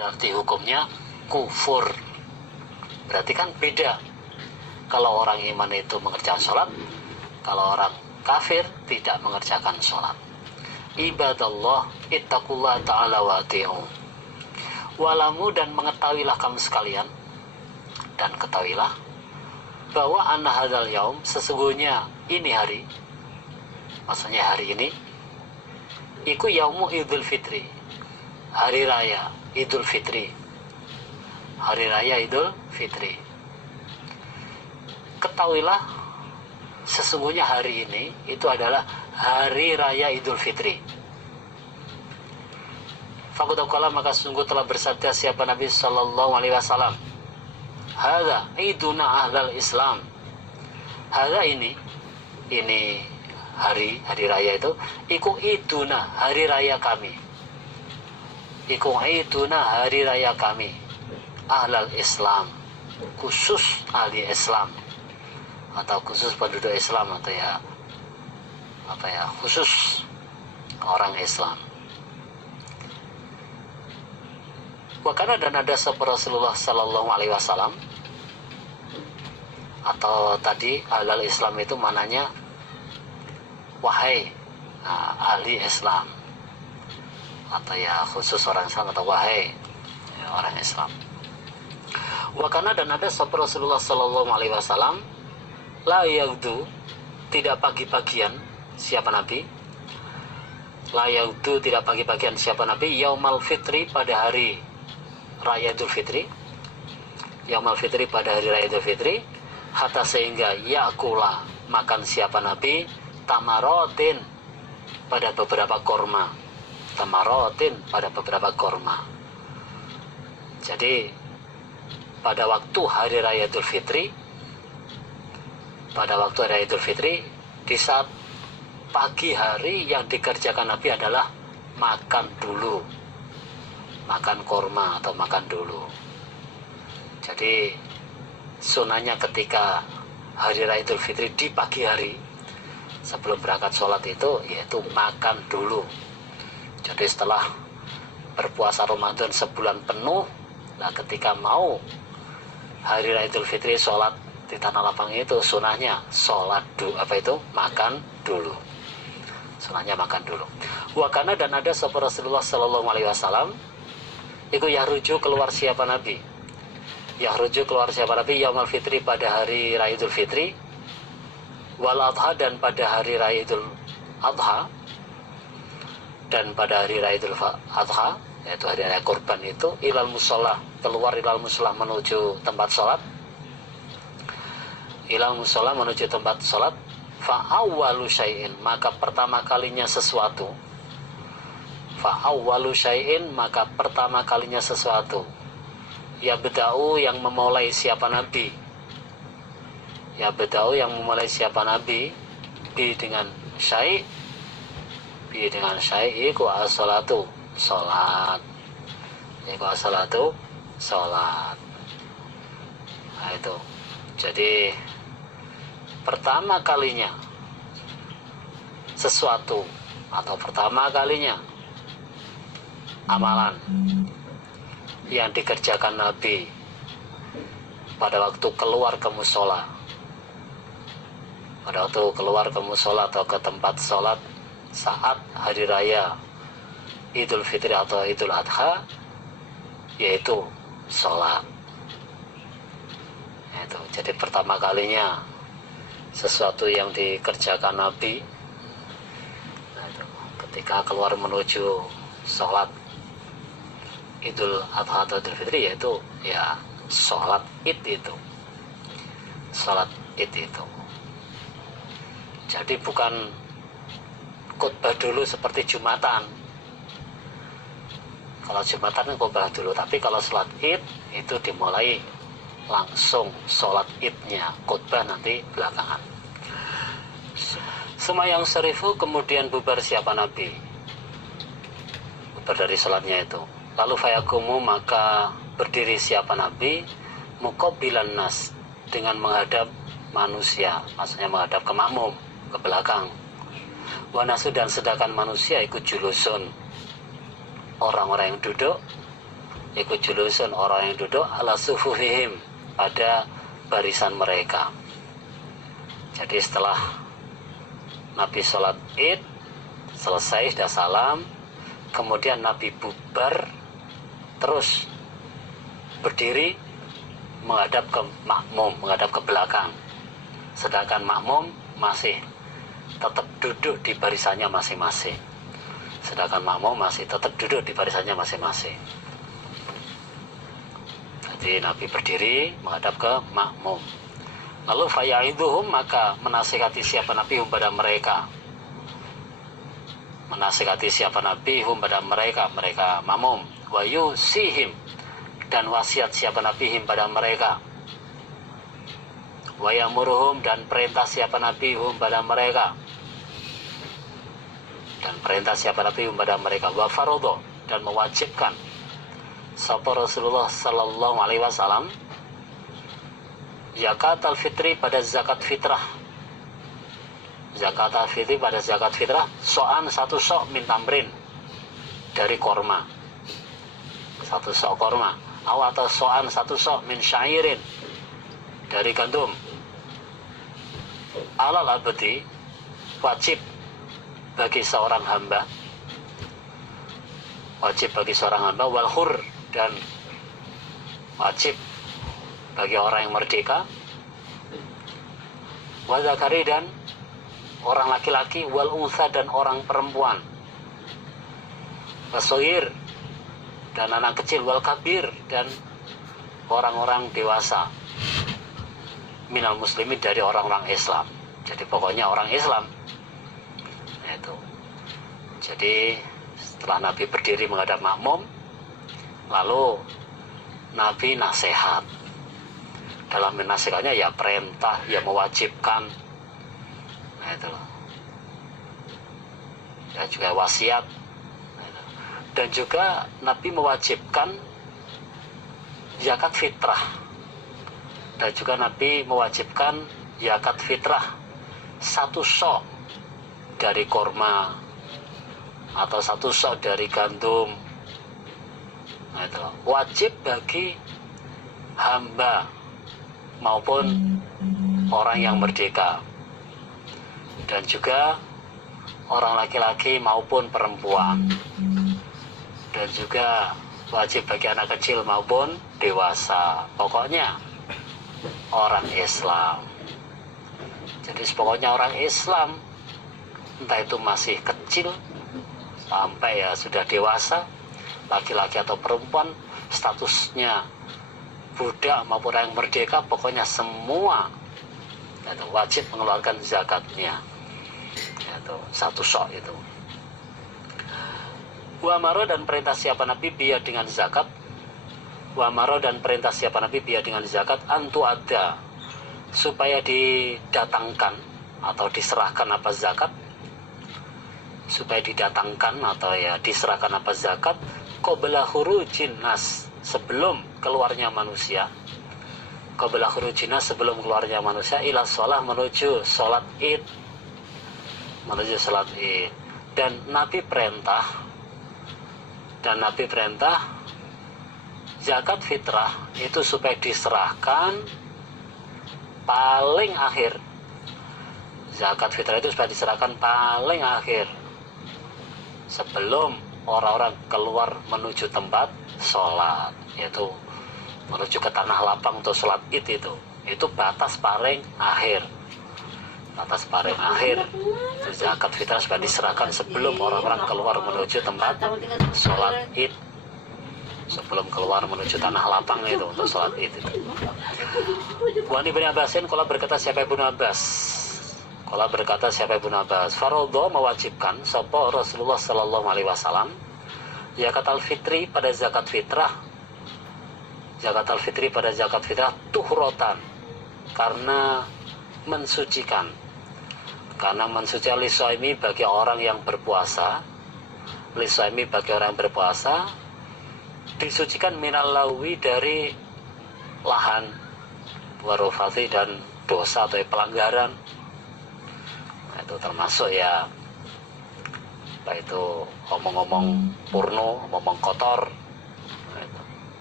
berarti hukumnya kufur. Berarti kan beda. Kalau orang iman itu mengerjakan sholat, kalau orang kafir tidak mengerjakan sholat. Ibadallah, ittaqullah ta'ala wa ati'u. Walamu, dan mengetahuilah kamu sekalian, dan ketahuilah bahwa anna hadzal yaum, sesungguhnya ini hari, maksudnya hari ini, iku yaumu idul fitri, hari raya idul fitri, hari raya idul fitri. Ketahuilah sesungguhnya hari ini itu adalah hari raya idul fitri. Faqad maka sungguh telah bersabda siapa Nabi sallallahu alaihi wasallam, hadza iduna ahlal Islam. Hadza ini hari raya itu iku iduna, hari raya kami. Iku iduna, hari raya kami, ahlal Islam, khusus ahli Islam, atau khusus penduduk Islam, atau khusus orang Islam. Wakana, dan ada sahabat Rasulullah sallallahu alaihi wasallam, atau tadi ahlal Islam itu mananya wahai ahli Islam, atau khusus orang Islam, atau wahai orang Islam. Wakana, dan ada sahabat Rasulullah sallallahu alaihi wasallam, la yaghdu, tidak pagi-pagian siapa Nabi, la yaghdu, tidak pagi-pagian siapa Nabi, yaumal fitri, pada hari raya idul fitri, yaumal fitri, pada hari raya idul fitri, hatta sehingga yakula, makan siapa Nabi, tamarotin, pada beberapa korma, tamarotin, pada beberapa korma. Jadi pada waktu hari raya idul fitri, pada waktu hari raya idul fitri, di saat pagi hari, yang dikerjakan Nabi adalah makan dulu, makan korma atau makan dulu. Jadi sunahnya ketika hari raya idul fitri di pagi hari sebelum berangkat sholat itu yaitu makan dulu. Jadi setelah berpuasa Ramadan sebulan penuh, nah ketika mau hari raya idul fitri sholat di tanah lapang itu, sunahnya sholat dulu, makan dulu, sunahnya makan dulu. Wakana, dan ada sahabat Rasulullah sallallahu alaihi wasallam, itu yahruju, keluar siapa Nabi, yahruju, keluar siapa Nabi, yaumal fitri, pada hari raya idul fitri, wal adha, dan pada hari raya idul adha, dan pada hari raya idul adha, yaitu hari raya kurban itu, ilal musola, keluar ilal musola, menuju tempat sholat, ilal musola, menuju tempat sholat, fa'awwalu syai'in, maka pertama kalinya sesuatu, fa'awwalu syai'in, maka pertama kalinya sesuatu, ya beda'u, yang memulai siapa Nabi, ya beda'u, yang memulai siapa Nabi, bi dengan syai', bi dengan syai', iku as-salatu, sholat, iku as-salatu, sholat. Nah itu, jadi pertama kalinya sesuatu, atau pertama kalinya amalan yang dikerjakan Nabi pada waktu keluar ke musola, pada waktu keluar ke musola atau ke tempat sholat saat hari raya idul fitri atau idul adha, yaitu sholat. Itu jadi pertama kalinya sesuatu yang dikerjakan Nabi, nah itu, ketika keluar menuju sholat idul adha atau idul fitri, yaitu sholat id itu, sholat id itu. Jadi bukan khutbah dulu seperti Jumatan. Kalau Jumatan kan khutbah dulu, tapi kalau sholat id itu dimulai langsung sholat idnya, khutbah nanti belakangan. Semayang syarifu, kemudian bubar siapa Nabi, bubar dari sholatnya itu. Lalu fayakumu, maka berdiri siapa Nabi, muqabbilan nas, dengan menghadap manusia, maksudnya menghadap ke makmum, ke belakang. Wanasu, dan sedangkan manusia ikut julusun, orang-orang yang duduk, Iku julusun orang yang duduk ala sufufihim pada barisan mereka. Jadi setelah Nabi sholat id selesai sudah salam, kemudian Nabi bubar terus berdiri menghadap ke makmum, menghadap ke belakang, sedangkan makmum masih tetap duduk di barisannya masing-masing. Jadi Nabi berdiri menghadap ke makmum. Lalu faya'iduhum, maka menasihati siapa Nabi hum pada mereka. Mereka makmum. Wa yusihim, dan wasiat siapa Nabi him pada mereka. Wa yamuruhum, dan perintah siapa Nabi hum pada mereka. Wa farodo, dan mewajibkan sapa Rasulullah sallallahu alaihi wasallam zakat al-fitri pada zakat fitrah. So'an satu sok min tamrin, dari korma, satu sok korma. Atau so'an satu sok min syairin, dari gandum. Alal abdi, wajib bagi seorang hamba, wal hur, dan wajib bagi orang yang merdeka, wa zakari, dan orang laki-laki, wal unsa, dan orang perempuan, wasohir, dan anak kecil, wal kabir, dan orang-orang dewasa, minal muslimin, dari orang-orang Islam. Jadi pokoknya orang Islam itu. Jadi setelah Nabi berdiri menghadap makmum, lalu Nabi nasihat. Dalam nasihatnya ya perintah, ya mewajibkan, nah itu loh. Dan juga wasiat. Dan juga Nabi mewajibkan zakat fitrah. Satu sok dari korma atau satu sok dari gandum. Nah, itu wajib bagi hamba maupun orang yang merdeka, dan juga orang laki-laki maupun perempuan, dan juga wajib bagi anak kecil maupun dewasa. Pokoknya orang Islam. Jadi pokoknya orang Islam, entah itu masih kecil sampai ya sudah dewasa, laki-laki atau perempuan, statusnya budak maupun orang yang merdeka, pokoknya semua itu wajib mengeluarkan zakatnya. Itu satu sok itu. Wa amaro, dan perintah siapa Nabi biya dengan zakat. Antu ada, supaya didatangkan atau diserahkan apa zakat. Qabla khurujin nas, sebelum keluarnya manusia. Ila sholah, menuju sholat id. Dan Nabi perintah zakat fitrah itu supaya diserahkan paling akhir. Sebelum orang-orang keluar menuju tempat sholat, yaitu menuju ke tanah lapang untuk sholat id. Itu batas paling akhir. Zakat fitrah sudah diserahkan sebelum orang-orang keluar menuju tempat sholat id, sebelum keluar menuju tanah lapang itu untuk sholat id. Wan Ibnu Abbasin, kalau berkata siapa Ibnu Abbas, faradha, mewajibkan sapa Rasulullah sallallahu alaihi wasallam zakat al-fitri pada zakat fitrah tuhrotan, karena mensucikan lisoimi bagi orang yang berpuasa, disucikan minal lawi, dari lahan, warofati, dan dosa atau pelanggaran. Nah, itu termasuk ya, apa itu, omong-omong porno, omong kotor. Nah, itu.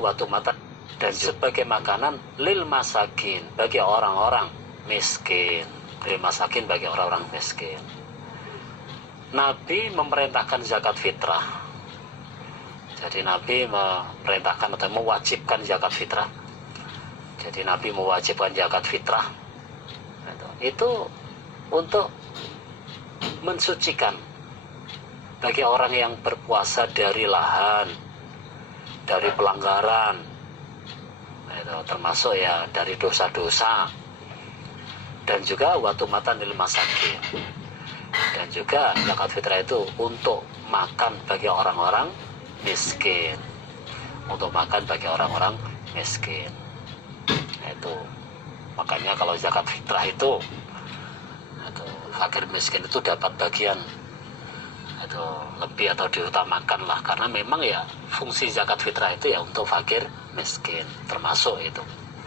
waktu mata dan sebagai makanan lil masakin, bagi orang-orang miskin. Lil masakin, bagi orang-orang miskin. Nabi memerintahkan zakat fitrah. Jadi Nabi memerintahkan atau mewajibkan zakat fitrah. Jadi Nabi mewajibkan zakat fitrah itu untuk mensucikan bagi orang yang berpuasa dari lahan, dari pelanggaran, itu termasuk ya dari dosa-dosa, dan juga waktu matan lil masakin, dan juga zakat fitrah itu untuk makan bagi orang-orang miskin, untuk makan bagi orang-orang miskin. Itu makanya kalau zakat fitrah itu fakir miskin itu dapat bagian atau lebih atau diutamakan lah, karena memang ya fungsi zakat fitrah itu ya untuk fakir miskin termasuk itu.